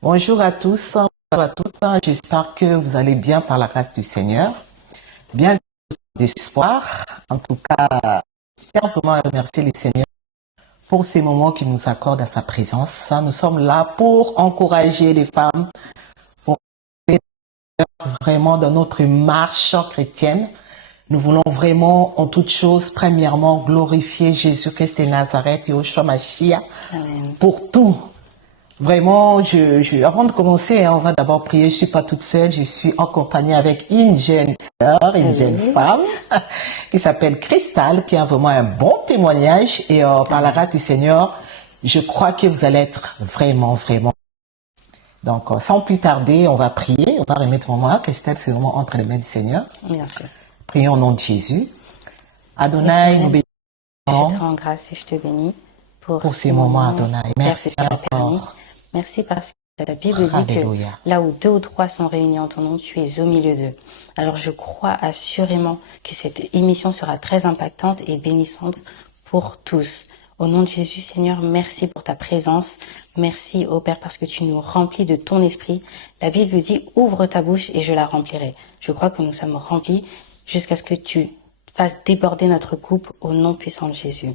Bonjour à tous, bonjour à toutes. J'espère que vous allez bien par la grâce du Seigneur. Bienvenue d'espoir. En tout cas, simplement remercier le Seigneur pour ces moments qu'il nous accorde à sa présence. Nous sommes là pour encourager les femmes, pour vraiment dans notre marche chrétienne. Nous voulons vraiment, en toute chose, premièrement, glorifier Jésus-Christ de Nazareth et Yoshua Mashiach pour tout. Vraiment, avant de commencer, on va d'abord prier. Je ne suis pas toute seule, je suis en compagnie avec une jeune sœur, une jeune femme qui s'appelle Cristal, qui a vraiment un bon témoignage. Et par la grâce du Seigneur, je crois que vous allez être vraiment. Donc, sans plus tarder, on va prier. On va remettre vraiment Cristal, c'est vraiment entre les mains du Seigneur. Bien sûr. Prions au nom de Jésus. Adonai, nous bénissons. Je te rends grâce et je te bénis pour ces moments, Adonai. Merci encore. Merci parce que la Bible dit que là où 2 ou 3 sont réunis en ton nom, tu es au milieu d'eux. Alors je crois assurément que cette émission sera très impactante et bénissante pour tous. Au nom de Jésus, Seigneur, merci pour ta présence. Merci, ô Père, parce que tu nous remplis de ton esprit. La Bible dit, ouvre ta bouche et je la remplirai. Je crois que nous sommes remplis jusqu'à ce que tu fasses déborder notre coupe au nom puissant de Jésus.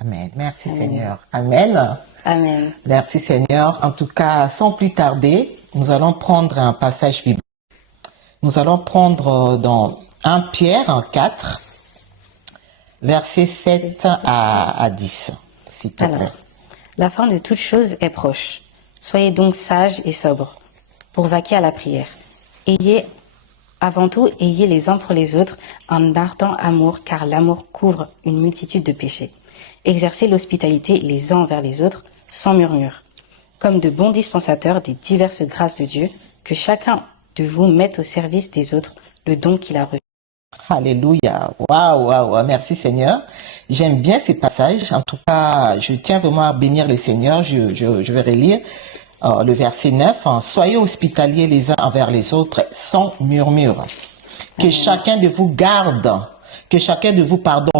Amen. Merci Seigneur. Amen. Amen. Merci Seigneur. En tout cas, sans plus tarder, nous allons prendre un passage biblique. Nous allons prendre dans 1 Pierre 4, versets 7 à 10, s'il te plaît. La fin de toute chose est proche. Soyez donc sages et sobres pour vaquer à la prière. Avant tout, ayez les uns pour les autres un ardent amour, car l'amour couvre une multitude de péchés. Exercez l'hospitalité les uns envers les autres, sans murmure. Comme de bons dispensateurs des diverses grâces de Dieu, que chacun de vous mette au service des autres le don qu'il a reçu. Alléluia. Waouh. Merci Seigneur. J'aime bien ces passages. En tout cas, je tiens vraiment à bénir le Seigneur. Je vais relire le verset 9. Soyez hospitaliers les uns envers les autres, sans murmure. Que chacun de vous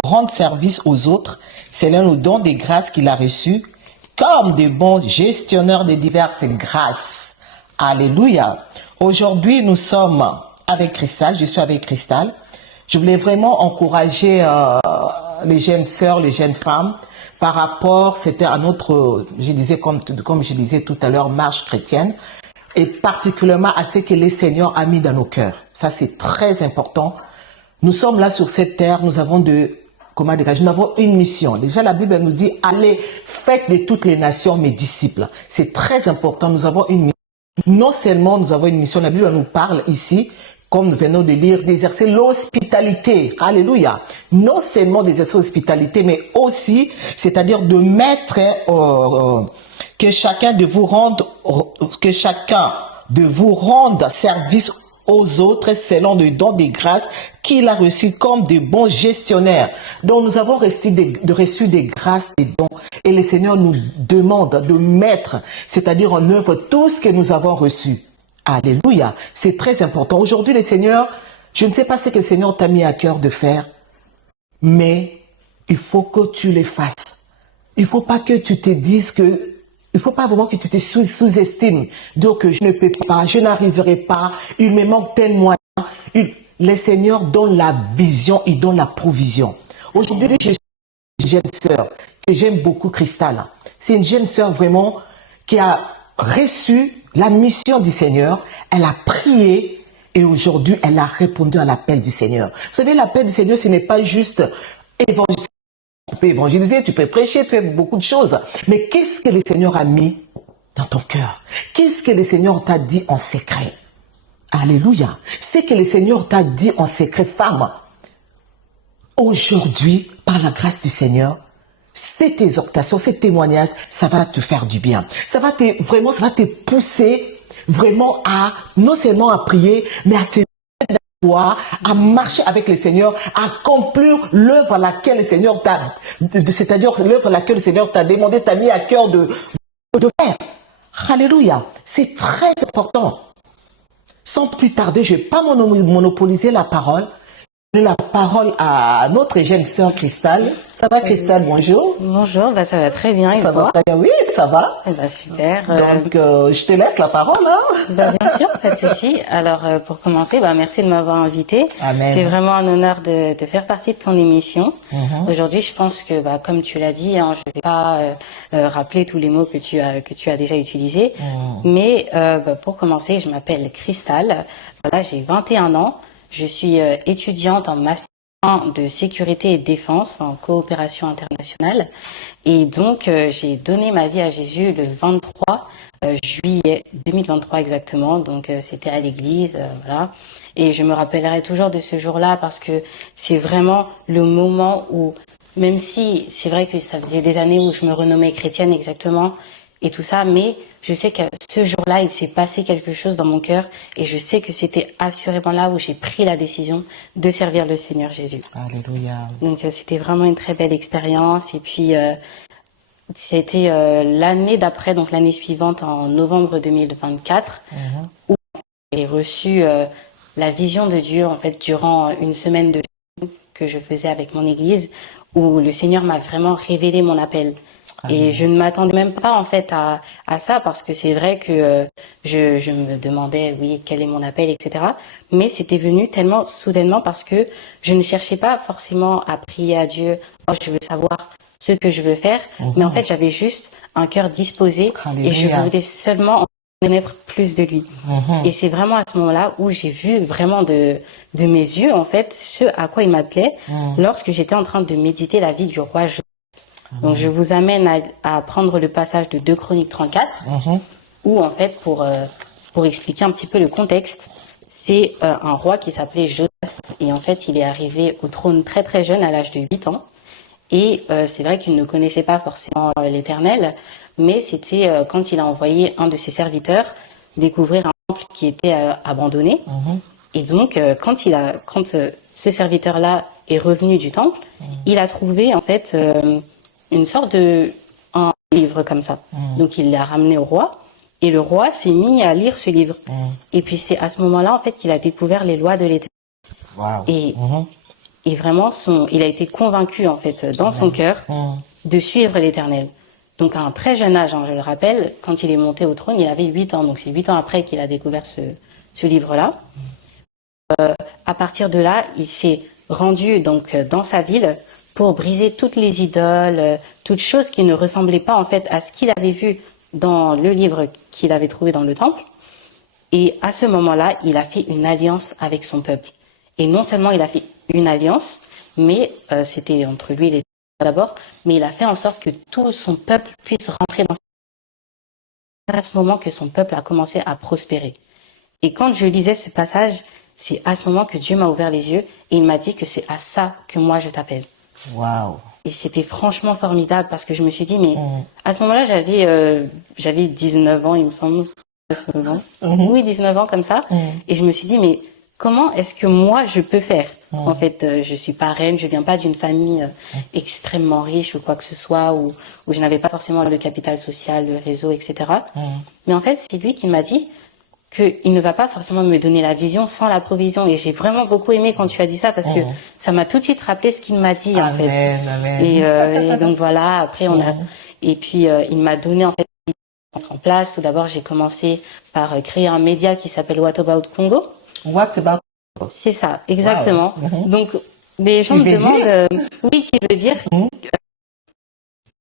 rende service aux autres selon le don des grâces qu'il a reçues, comme des bons gestionnaires de diverses grâces. Alléluia. Aujourd'hui, nous sommes avec Cristal. Je suis avec Cristal. Je voulais vraiment encourager les jeunes sœurs, les jeunes femmes, par rapport, c'était à notre, je disais comme je disais tout à l'heure, marche chrétienne, et particulièrement à ce que le Seigneur a mis dans nos cœurs. Ça, c'est très important. Nous sommes là sur cette terre, nous avons nous avons une mission. Déjà, la Bible nous dit, allez, faites de toutes les nations mes disciples. C'est très important, nous avons une mission. Non seulement nous avons une mission, la Bible nous parle ici, comme nous venons de lire, d'exercer l'hospitalité. Alléluia. Non seulement d'exercer l'hospitalité, mais aussi, c'est-à-dire de mettre que chacun de vous rende service aux autres selon le don des grâces qu'il a reçu comme de bons gestionnaires. Donc nous avons reçu des grâces et dons. Et le Seigneur nous demande de mettre, c'est-à-dire en œuvre tout ce que nous avons reçu. Alléluia. C'est très important. Aujourd'hui, le Seigneur, je ne sais pas ce que le Seigneur t'a mis à cœur de faire, mais il faut que tu les fasses. Il ne faut pas que tu te dises que, il ne faut pas vraiment que tu te sous-estimes. Donc, je ne peux pas, je n'arriverai pas, il me manque tel moyen. Le Seigneur donne la vision, il donne la provision. Aujourd'hui, je suis une jeune sœur, que j'aime beaucoup, Cristal. C'est une jeune sœur vraiment qui a reçu la mission du Seigneur, elle a prié et aujourd'hui, elle a répondu à l'appel du Seigneur. Vous savez, l'appel du Seigneur, ce n'est pas juste évangéliser. Tu peux évangéliser, tu peux prêcher, tu fais beaucoup de choses. Mais qu'est-ce que le Seigneur a mis dans ton cœur? Qu'est-ce que le Seigneur t'a dit en secret? Alléluia. C'est que le Seigneur t'a dit en secret, femme. Aujourd'hui, par la grâce du Seigneur, cette exhortation, ce témoignage, ça va te faire du bien. Ça va te pousser vraiment à, non seulement à prier, mais à te à marcher avec le Seigneur, à accomplir l'œuvre à laquelle le Seigneur t'a, c'est-à-dire l'œuvre à laquelle le Seigneur t'a demandé, t'a mis à cœur de faire. Alléluia. C'est très important. Sans plus tarder, je ne vais pas monopoliser la parole. donner la parole à notre jeune sœur Cristal. Ça va, Cristal? Bonjour. Bonjour, bah ça va très bien, et Ça va toi? très bien, oui, ça va. Eh bah super. Donc, je te laisse la parole. Hein? Bah, bien sûr, pas de souci. Alors, pour commencer, bah, merci de m'avoir invité. Amen. C'est vraiment un honneur de faire partie de ton émission. Mhm. Aujourd'hui, je pense que, bah, comme tu l'as dit, hein, je ne vais pas rappeler tous les mots que tu as déjà utilisés. Mais bah, pour commencer, je m'appelle Cristal. Voilà, j'ai 21 ans. Je suis étudiante en master de sécurité et défense en coopération internationale. Et donc, j'ai donné ma vie à Jésus le 23 juillet 2023 exactement. Donc, c'était à l'église, voilà. Et je me rappellerai toujours de ce jour-là parce que c'est vraiment le moment où, même si c'est vrai que ça faisait des années où je me renommais chrétienne exactement et tout ça, mais je sais que ce jour-là, il s'est passé quelque chose dans mon cœur et je sais que c'était assurément là où j'ai pris la décision de servir le Seigneur Jésus. Alléluia. Donc, c'était vraiment une très belle expérience. Et puis, c'était l'année d'après, donc l'année suivante, en novembre 2024, où j'ai reçu la vision de Dieu, en fait, durant une semaine de jeûne que je faisais avec mon église, où le Seigneur m'a vraiment révélé mon appel. Et je ne m'attendais même pas, en fait, à ça, parce que c'est vrai que je me demandais, oui, quel est mon appel, etc. Mais c'était venu tellement soudainement parce que je ne cherchais pas forcément à prier à Dieu, oh, je veux savoir ce que je veux faire, mais en fait, j'avais juste un cœur disposé et je Alléluia. voulais seulement en connaître plus de lui. Et c'est vraiment à ce moment-là où j'ai vu vraiment de mes yeux, en fait, ce à quoi il m'appelait lorsque j'étais en train de méditer la vie du roi Jonas. Donc, je vous amène à prendre le passage de 2 Chroniques 34, où, en fait, pour expliquer un petit peu le contexte, c'est un roi qui s'appelait Jonas, et en fait, il est arrivé au trône très très jeune, à l'âge de 8 ans. Et c'est vrai qu'il ne connaissait pas forcément l'Éternel, mais c'était quand il a envoyé un de ses serviteurs découvrir un temple qui était abandonné. Et donc, quand ce serviteur-là est revenu du temple, il a trouvé en fait une sorte un livre comme ça. Donc, il l'a ramené au roi. Et le roi s'est mis à lire ce livre. Et puis, c'est à ce moment-là, en fait, qu'il a découvert les lois de l'Éternel. Wow. Et vraiment, il a été convaincu, en fait, dans son cœur, de suivre l'Éternel. Donc, à un très jeune âge, hein, je le rappelle, quand il est monté au trône, il avait 8 ans. Donc, c'est 8 ans après qu'il a découvert ce livre-là. À partir de là, il s'est rendu donc dans sa ville pour briser toutes les idoles, toutes choses qui ne ressemblaient pas, en fait, à ce qu'il avait vu dans le livre qu'il avait trouvé dans le temple. Et à ce moment-là, il a fait une alliance avec son peuple. Et non seulement il a fait une alliance, mais c'était entre lui et les d'abord, mais il a fait en sorte que tout son peuple puisse rentrer dans c'est à ce moment que son peuple a commencé à prospérer. Et quand je lisais ce passage, c'est à ce moment que Dieu m'a ouvert les yeux et il m'a dit que c'est à ça que moi je t'appelle. Wow. Et c'était franchement formidable parce que je me suis dit, mais à ce moment-là, j'avais 19 ans, il me semble. 19 ans. Oui, 19 ans comme ça. Et je me suis dit, mais comment est-ce que moi je peux faire? En fait, je suis pas reine, je viens pas d'une famille extrêmement riche ou quoi que ce soit, où je n'avais pas forcément le capital social, le réseau, etc. Mais en fait, c'est lui qui m'a dit qu'il ne va pas forcément me donner la vision sans la provision. Et j'ai vraiment beaucoup aimé quand tu as dit ça parce que ça m'a tout de suite rappelé ce qu'il m'a dit, en fait. Amen. Et donc voilà, après et puis il m'a donné en fait en place. Tout d'abord, j'ai commencé par créer un média qui s'appelle What About Congo. What about? C'est ça, exactement. Wow. Donc, les gens me demandent, oui, qui veut dire,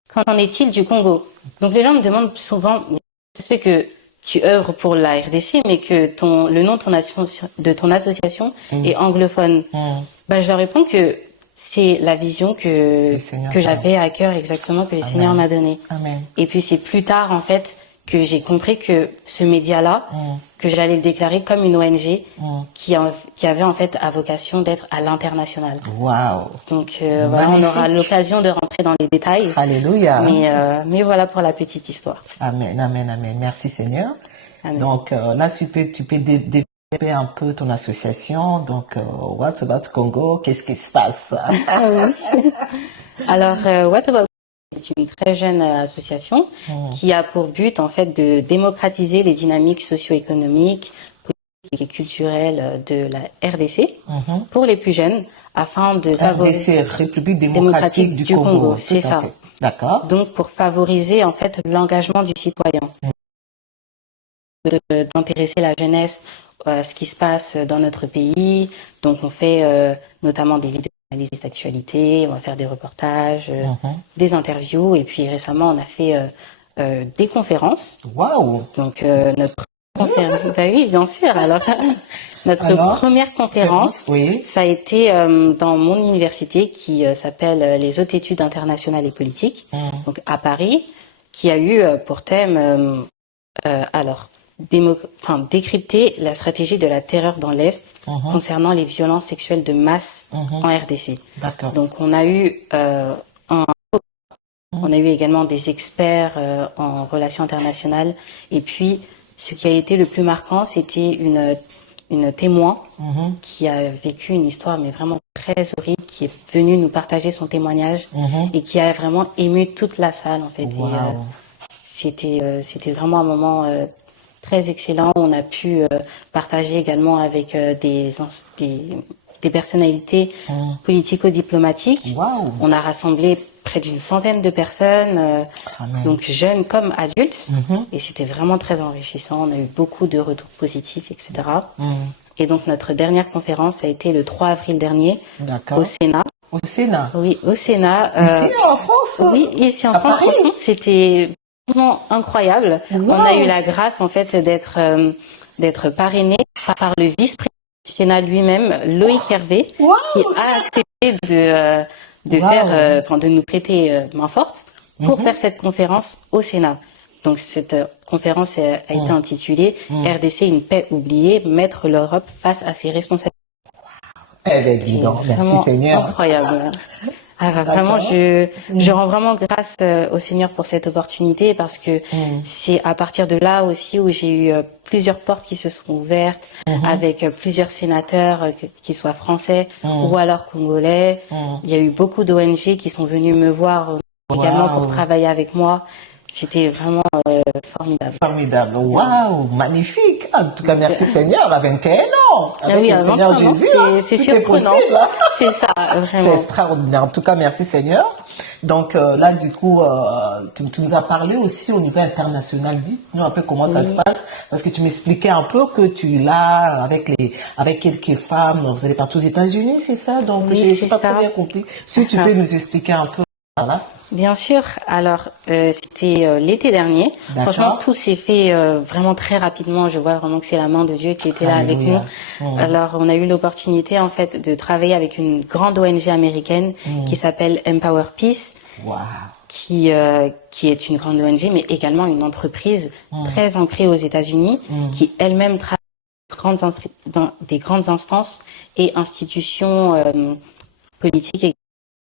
qu'en est-il du Congo? Donc, les gens me demandent souvent, ça se fait que tu œuvres pour la RDC, mais que le nom de ton association est anglophone. Bah, je leur réponds que c'est la vision que j'avais à cœur exactement, que le Seigneur m'a donnée. Et puis, c'est plus tard, en fait, que j'ai compris que ce média-là, que j'allais le déclarer comme une ONG qui avait en fait à vocation d'être à l'international. Wow. Donc voilà, on aura l'occasion de rentrer dans les détails. Alléluia. Mais voilà pour la petite histoire. Amen, amen, amen. Merci Seigneur. Amen. Donc là, tu peux développer un peu ton association. Donc, What About Congo, qu'est-ce qui se passe? Alors, What About c'est une très jeune association qui a pour but en fait de démocratiser les dynamiques socio-économiques, et culturelle de la RDC pour les plus jeunes afin de favoriser RDC, République démocratique du Congo. C'est ça. D'accord. Donc pour favoriser en fait l'engagement du citoyen, d'intéresser la jeunesse à ce qui se passe dans notre pays. Donc on fait notamment des vidéos d'analyse d'actualité, on va faire des reportages, des interviews, et puis récemment on a fait des conférences. Waouh. Donc notre conférence, bah oui, bien sûr. Alors notre première conférence, oui, ça a été dans mon université qui s'appelle les Hautes Études internationales et politiques, donc à Paris, qui a eu pour thème décrypter la stratégie de la terreur dans l'Est concernant les violences sexuelles de masse en RDC. D'accord. Donc on a eu on a eu également des experts en relations internationales, et puis ce qui a été le plus marquant, c'était une témoin qui a vécu une histoire mais vraiment très horrible, qui est venue nous partager son témoignage et qui a vraiment ému toute la salle en fait. Wow. Et c'était vraiment un moment très excellent. On a pu partager également avec des personnalités politico-diplomatiques. Wow. On a rassemblé près d'une centaine de personnes, donc jeunes comme adultes, et c'était vraiment très enrichissant. On a eu beaucoup de retours positifs, etc. Et donc notre dernière conférence a été le 3 avril dernier au Sénat. Au Sénat? Oui, au Sénat. Ici en France? Oui, ici en France. Franchement, c'était vraiment incroyable. Wow. On a eu la grâce en fait d'être parrainé par le vice-président du Sénat lui-même, Loïc Hervé, qui a accepté de nous prêter main forte pour faire cette conférence au Sénat. Donc cette conférence a été intitulée RDC, une paix oubliée, mettre l'Europe face à ses responsabilités. Eh bien, dis donc, merci Seigneur. Incroyable. Vraiment, je rends vraiment grâce au Seigneur pour cette opportunité, parce que c'est à partir de là aussi où j'ai eu plusieurs portes qui se sont ouvertes avec plusieurs sénateurs, qu'ils soient français ou alors congolais. Il y a eu beaucoup d'ONG qui sont venus me voir également pour travailler avec moi. C'était vraiment formidable. Formidable. Waouh, magnifique. En tout cas, merci Seigneur, à 21 ans. Avec le Seigneur Jésus, c'est surprenant. C'est ça, vraiment. C'est extraordinaire. En tout cas, merci Seigneur. Donc là, du coup, tu nous as parlé aussi au niveau international. Dis-nous un peu comment ça se passe, parce que tu m'expliquais un peu que tu l'as avec quelques femmes. Vous allez partir aux États-Unis, c'est ça? Donc, je n'ai pas trop bien compris. Si tu peux nous expliquer un peu. Voilà. Bien sûr. Alors, c'était l'été dernier. Franchement, tout s'est fait vraiment très rapidement. Je vois vraiment que c'est la main de Dieu qui était là avec nous. Alors, on a eu l'opportunité, en fait, de travailler avec une grande ONG américaine qui s'appelle Empower Peace, qui est une grande ONG, mais également une entreprise très ancrée aux États-Unis, qui elle-même travaille dans des grandes instances et institutions politiques et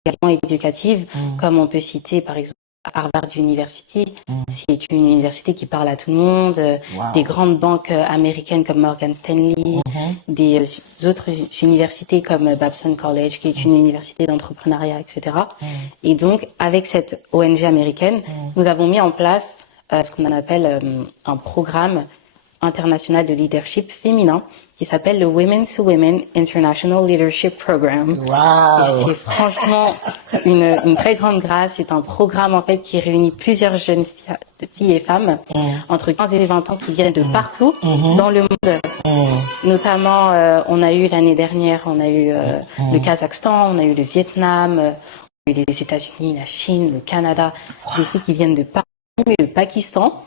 également éducative, comme on peut citer par exemple Harvard University. C'est une université qui parle à tout le monde, des grandes banques américaines comme Morgan Stanley, des autres universités comme Babson College, qui est une université d'entrepreneuriat, etc. Et donc, avec cette ONG américaine, nous avons mis en place ce qu'on appelle un programme international de leadership féminin qui s'appelle le Women to Women International Leadership Program. Wow. C'est franchement une très grande grâce. C'est un programme en fait qui réunit plusieurs jeunes filles et femmes entre 15 et 20 ans qui viennent de partout dans le monde. Notamment, on a eu l'année dernière, on a eu le Kazakhstan, on a eu le Vietnam, on a eu les États-Unis, la Chine, le Canada, des filles qui viennent de partout. Et le Pakistan,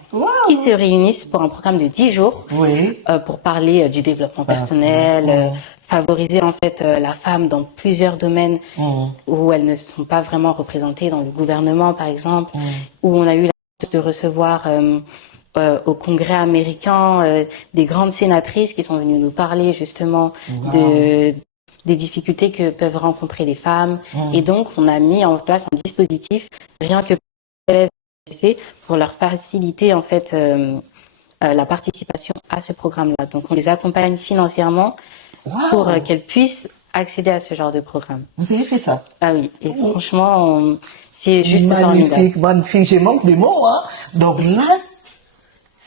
qui se réunissent pour un programme de 10 jours pour parler du développement personnel, favoriser en fait la femme dans plusieurs domaines où elles ne sont pas vraiment représentées, dans le gouvernement par exemple, où on a eu la chance de recevoir au Congrès américain des grandes sénatrices qui sont venues nous parler justement des difficultés que peuvent rencontrer les femmes. Et donc on a mis en place un dispositif rien que pour leur faciliter en fait la participation à ce programme-là. Donc on les accompagne financièrement pour qu'elles puissent accéder à ce genre de programme. Vous avez fait ça? Ah oui, et franchement, c'est juste magnifique, magnifique. Je manque des mots, hein. Donc là,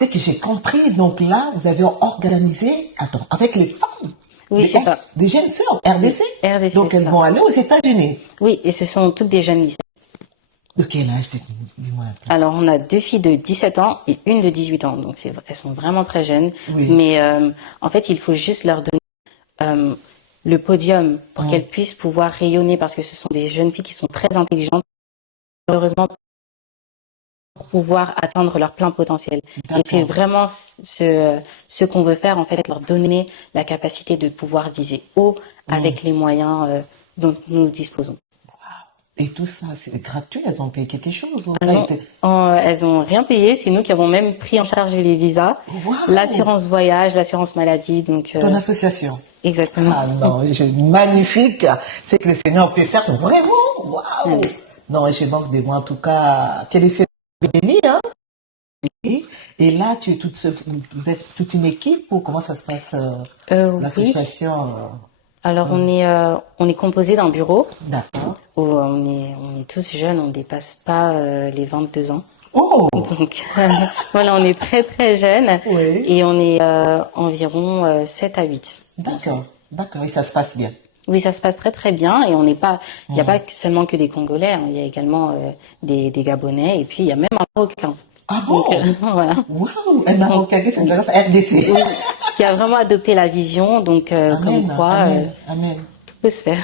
C'est que j'ai compris. Donc là, vous avez organisé, attends, avec les femmes. Oui, c'est ça. Des jeunes sœurs, RDC. RDC, Donc elles vont aller aux États-Unis. Oui, et ce sont toutes des jeunes lycéennes. De quel âge, dis-moi un peu. Alors, on a 2 filles de 17 ans et une de 18 ans. Donc, elles sont vraiment très jeunes. Oui. Mais en fait, il faut juste leur donner le podium pour qu'elles puissent pouvoir rayonner parce que ce sont des jeunes filles qui sont très intelligentes. Heureusement, pour pouvoir atteindre leur plein potentiel. Et c'est vraiment ce qu'on veut faire, en fait, leur donner la capacité de pouvoir viser haut avec les moyens dont nous disposons. Et tout ça, c'est gratuit, elles ont payé quelque chose ou Non, elles ont rien payé, c'est nous qui avons même pris en charge les visas, l'assurance voyage, l'assurance maladie. Donc, ton association. Exactement. Ah non, magnifique. C'est que le Seigneur peut faire vraiment. Waouh. Non, je manque de moi en tout cas. Que le Seigneur béni, hein. Et là, tu es toute seule, vous êtes toute une équipe ou comment ça se passe l'association? Alors on est composé d'un bureau. D'accord. Où on est tous jeunes, on dépasse pas les 22 ans. Oh. Donc voilà, on est très très jeunes. Oui. Et on est environ 7 à 8. D'accord, d'accord. Et ça se passe bien. Oui, ça se passe très très bien et on n'est pas, il n'y a pas seulement que des Congolais, hein, il y a également des Gabonais et puis il y a même un Marocain. Ah bon? Donc, voilà. Waouh, un Marocain, c'est une RDC. Oui, qui a vraiment adopté la vision, donc Amen, comme quoi amen. tout peut se faire.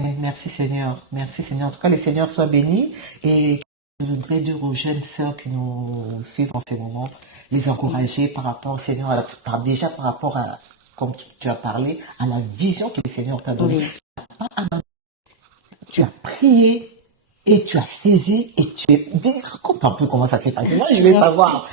Merci Seigneur, merci Seigneur. En tout cas, le Seigneur soit béni et je voudrais dire aux jeunes sœurs qui nous suivent en ce moment, les encourager par rapport au Seigneur, déjà par rapport à, comme tu as parlé, à la vision que le Seigneur t'a donnée. Oui. Tu as prié et tu as saisi et tu es... Raconte un peu comment ça s'est passé. Moi, je vais savoir.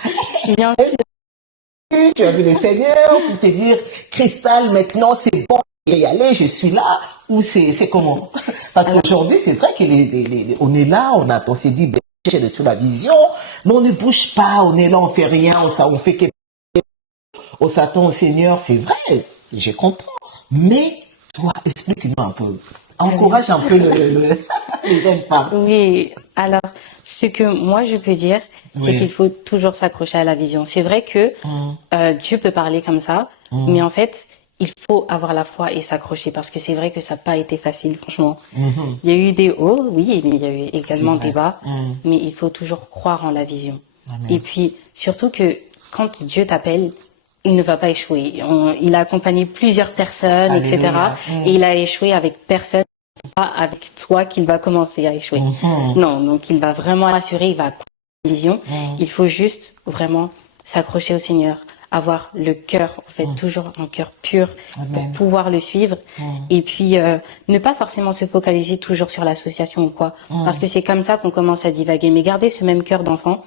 Bien sûr. Tu as vu le Seigneur pour te dire, Cristal, maintenant c'est bon, je vais y aller, je suis là. Ou c'est comment? Parce qu'aujourd'hui, c'est vrai qu'on est là, on s'est dit, ben, j'ai de toute la vision, mais on ne bouge pas, on est là, on fait rien, on fait que on s'attend au Seigneur, c'est vrai, je comprends. Mais toi, explique-nous un peu. Encourage un peu les jeunes femmes. Oui, alors ce que moi je peux dire, c'est qu'il faut toujours s'accrocher à la vision. C'est vrai que Dieu peut parler comme ça, mais en fait, il faut avoir la foi et s'accrocher parce que c'est vrai que ça n'a pas été facile, franchement. Il y a eu des hauts, oui, mais il y a eu également des bas, mais il faut toujours croire en la vision. Amen. Et puis, surtout que quand Dieu t'appelle, il ne va pas échouer. Il a accompagné plusieurs personnes, Alléluia. Etc. Et il a échoué avec personne. Pas avec toi qu'il va commencer à échouer. Non, donc il va vraiment assurer, il va accompagner la vision. Il faut juste vraiment s'accrocher au Seigneur, avoir le cœur, en fait, toujours un cœur pur pour pouvoir le suivre. Et puis, ne pas forcément se focaliser toujours sur l'association ou quoi, parce que c'est comme ça qu'on commence à divaguer. Mais garder ce même cœur d'enfant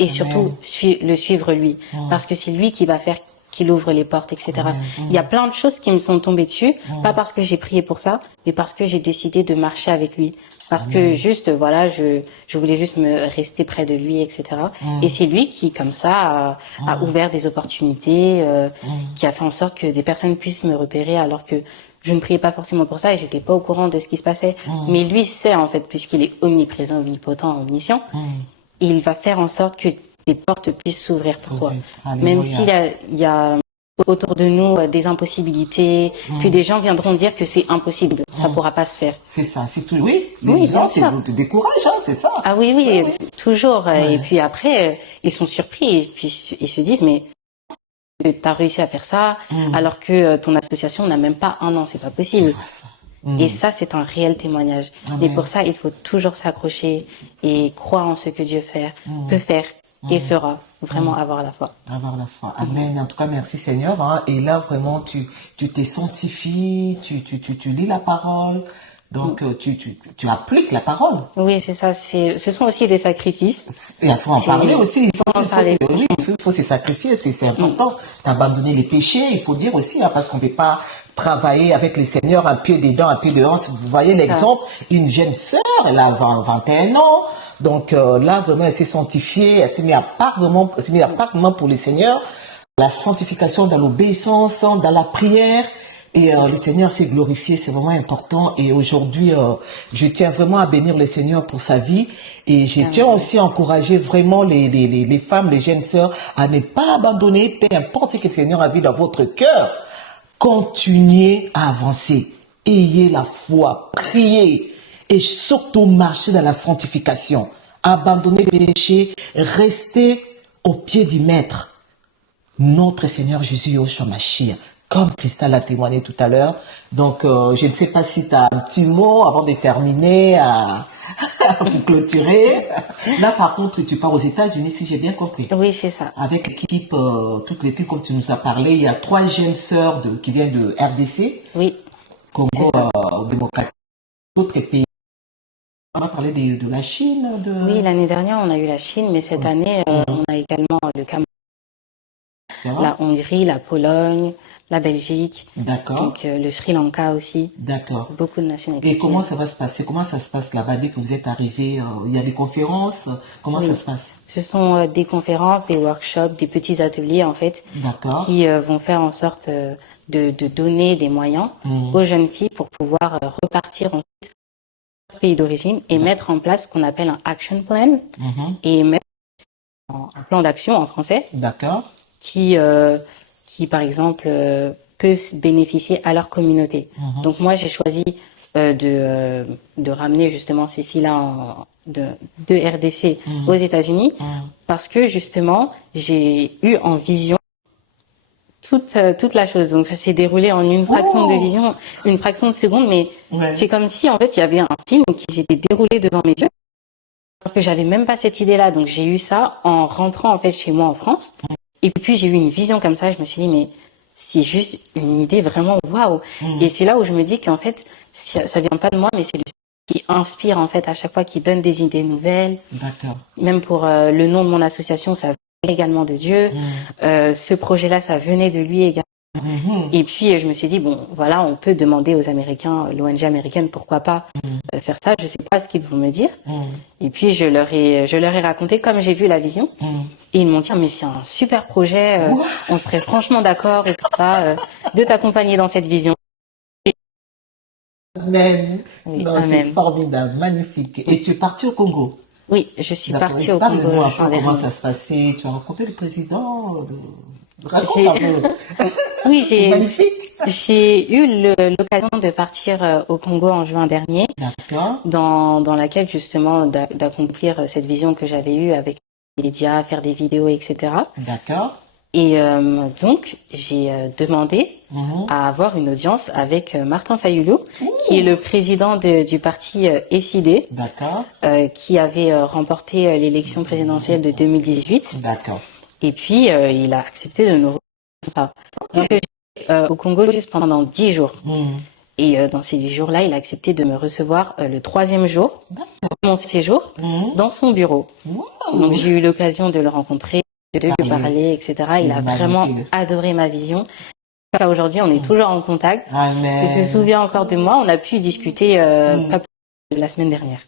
et surtout le suivre lui, parce que c'est lui qui va faire qu'il ouvre les portes, etc. Il y a plein de choses qui me sont tombées dessus, pas parce que j'ai prié pour ça, mais parce que j'ai décidé de marcher avec lui. Parce que juste, voilà, je voulais juste me rester près de lui, etc. Et c'est lui qui, comme ça, a ouvert des opportunités, qui a fait en sorte que des personnes puissent me repérer alors que je ne priais pas forcément pour ça et j'étais pas au courant de ce qui se passait. Mais lui sait, en fait, puisqu'il est omniprésent, omnipotent, omniscient, et il va faire en sorte que des portes puissent s'ouvrir pour toi. Même s'il y a autour de nous des impossibilités, puis des gens viendront dire que c'est impossible, ça pourra pas se faire. C'est ça, c'est tout. Oui, les gens te découragent, hein, c'est ça. Ah oui, toujours. Et puis après, ils sont surpris et puis ils se disent mais tu as réussi à faire ça alors que ton association n'a même pas 1 an, c'est pas possible. Et ça, c'est un réel témoignage. Mais pour ça, il faut toujours s'accrocher et croire en ce que Dieu peut faire et fera. Vraiment avoir la foi. Avoir la foi. Amen. En tout cas, merci Seigneur. Hein. Et là, vraiment, tu t'es sanctifié, tu lis la parole. Donc, tu appliques la parole. Oui, c'est ça. Ce sont aussi des sacrifices. Il faut en parler aussi. Il faut se sacrifier. C'est important d'abandonner les péchés. Il faut dire aussi, hein, parce qu'on ne peut pas travailler avec le Seigneur un pied dedans, un pied dehors. Vous voyez l'exemple, une jeune sœur, elle a 21 ans. Donc là, vraiment, elle s'est sanctifiée, elle s'est mise à part vraiment pour le Seigneur. La sanctification dans l'obéissance, dans la prière. Et le Seigneur s'est glorifié, c'est vraiment important. Et aujourd'hui, je tiens vraiment à bénir le Seigneur pour sa vie. Et je tiens aussi à encourager vraiment les femmes, les jeunes sœurs à ne pas abandonner, peu importe ce que le Seigneur a vu dans votre cœur. Continuez à avancer. Ayez la foi, priez et surtout marchez dans la sanctification. Abandonnez le péché, restez au pied du Maître. Notre Seigneur Jésus Yahshua Mashiach, comme Christelle l'a témoigné tout à l'heure. Donc, je ne sais pas si tu as un petit mot avant de terminer, pour clôturer. Là, par contre, tu pars aux États-Unis, si j'ai bien compris. Oui, c'est ça. Avec l'équipe, toute l'équipe, comme tu nous as parlé, il y a 3 jeunes sœurs qui viennent de RDC, Oui, Congo démocratique, d'autres pays. On va parler de la Chine. oui, l'année dernière, on a eu la Chine, mais cette année, on a également le Cameroun, la Hongrie, la Pologne, la Belgique, D'accord. donc le Sri Lanka aussi. D'accord. Beaucoup de nationalités. Et comment ça va se passer? Comment ça se passe là-bas dès que vous êtes arrivé? Il y a des conférences? Comment ça se passe? Ce sont des conférences, des workshops, des petits ateliers en fait, qui vont faire en sorte de donner des moyens aux jeunes filles pour pouvoir repartir ensuite dans leur pays d'origine et mettre en place ce qu'on appelle un action plan et mettre un plan d'action en français. D'accord. Qui par exemple peut bénéficier à leur communauté. Donc moi j'ai choisi de ramener justement ces filles-là de RDC aux États-Unis parce que justement j'ai eu en vision toute la chose. Donc ça s'est déroulé en une fraction de vision, une fraction de seconde, mais c'est comme si en fait il y avait un film qui s'était déroulé devant mes yeux alors que j'avais même pas cette idée-là. Donc j'ai eu ça en rentrant en fait chez moi en France. Et puis j'ai eu une vision comme ça, je me suis dit mais c'est juste une idée vraiment waouh. Et c'est là où je me dis qu'en fait ça vient pas de moi, mais c'est lui qui inspire en fait à chaque fois, qui donne des idées nouvelles. D'accord. Même pour le nom de mon association, ça venait également de Dieu. Ce projet-là, ça venait de lui également. Et puis je me suis dit bon voilà, on peut demander aux Américains, l'ONG américaine, pourquoi pas faire ça. Je sais pas ce qu'ils vont me dire. Et puis je leur ai raconté comme j'ai vu la vision. Et ils m'ont dit mais c'est un super projet, on serait franchement d'accord et tout ça de t'accompagner dans cette vision. Amen. Oui, c'est formidable, magnifique. Et tu es parti au Congo? Oui, je suis partie au Congo. Comment ça se passait? Tu as rencontré le président? Raconte un peu. Oui, c'est magnifique. J'ai eu l'occasion de partir au Congo en juin dernier, dans laquelle justement d'accomplir cette vision que j'avais eue avec les médias, faire des vidéos, etc. D'accord. Et donc, j'ai demandé à avoir une audience avec Martin Fayulu, qui est le président du parti SID, qui avait remporté l'élection présidentielle de 2018. D'accord. Et puis, il a accepté de nous recevoir. Donc, au Congo juste pendant 10 jours. Et dans ces 10 jours-là, il a accepté de me recevoir le 3e jour de mon séjour dans son bureau. Donc, j'ai eu l'occasion de le rencontrer, de lui parler, etc. Il a vraiment adoré ma vision. Aujourd'hui, on est toujours en contact. Il se souvient encore de moi. On a pu discuter pas plus de la semaine dernière.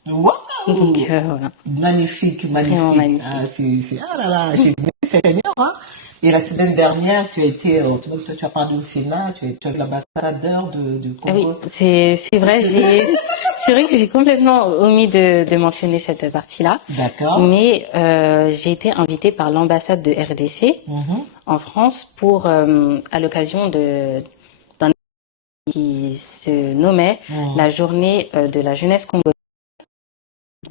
Donc, voilà. Magnifique, magnifique. Ah là là, j'ai vu Seigneur, hein. Et la semaine dernière, tu as été, tu as parlé au Sénat, tu es l'ambassadeur de Congo. Oui, c'est vrai. C'est vrai que j'ai complètement omis de mentionner cette partie-là. D'accord. Mais j'ai été invitée par l'ambassade de RDC en France pour, à l'occasion d'un qui se nommait la journée de la jeunesse congolaise.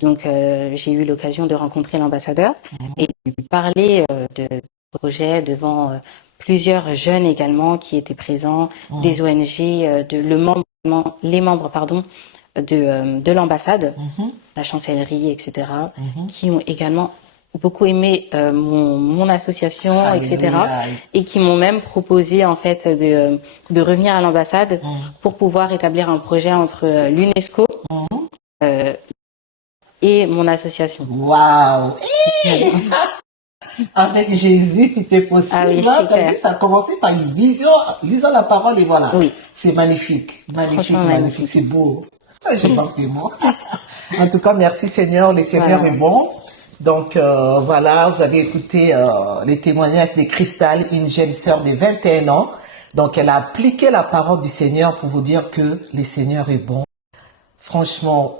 Donc j'ai eu l'occasion de rencontrer l'ambassadeur et de lui parler de projet devant plusieurs jeunes également qui étaient présents, des ONG, les membres de l'ambassade, la chancellerie, etc., qui ont également beaucoup aimé mon association, etc., et qui m'ont même proposé en fait de revenir à l'ambassade pour pouvoir établir un projet entre l'UNESCO et mon association. Waouh! Avec Jésus, tout est possible. Ah oui, ça a commencé par une vision, lisant la parole et voilà. Oui. C'est magnifique, magnifique, c'est beau. J'ai manqué les mots. En tout cas, merci Seigneur, le Seigneur est bon. Donc voilà, vous avez écouté les témoignages de Christelle, une jeune sœur de 21 ans. Donc, elle a appliqué la parole du Seigneur pour vous dire que le Seigneur est bon. Franchement,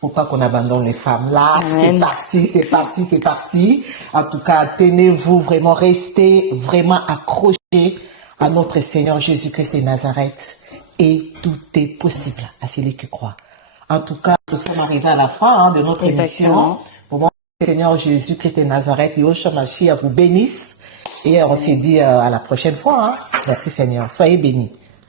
faut pas qu'on abandonne les femmes. Là, c'est parti, c'est parti, c'est parti. En tout cas, tenez-vous vraiment, restez vraiment accrochés à notre Seigneur Jésus-Christ de Nazareth. Et tout est possible à celui qui croit. En tout cas, nous sommes arrivés à la fin de notre émission. Pour moi, le Seigneur Jésus-Christ de Nazareth, Yoshua Mashiach vous bénisse. Et on s'est dit à la prochaine fois. Merci Seigneur. Soyez bénis.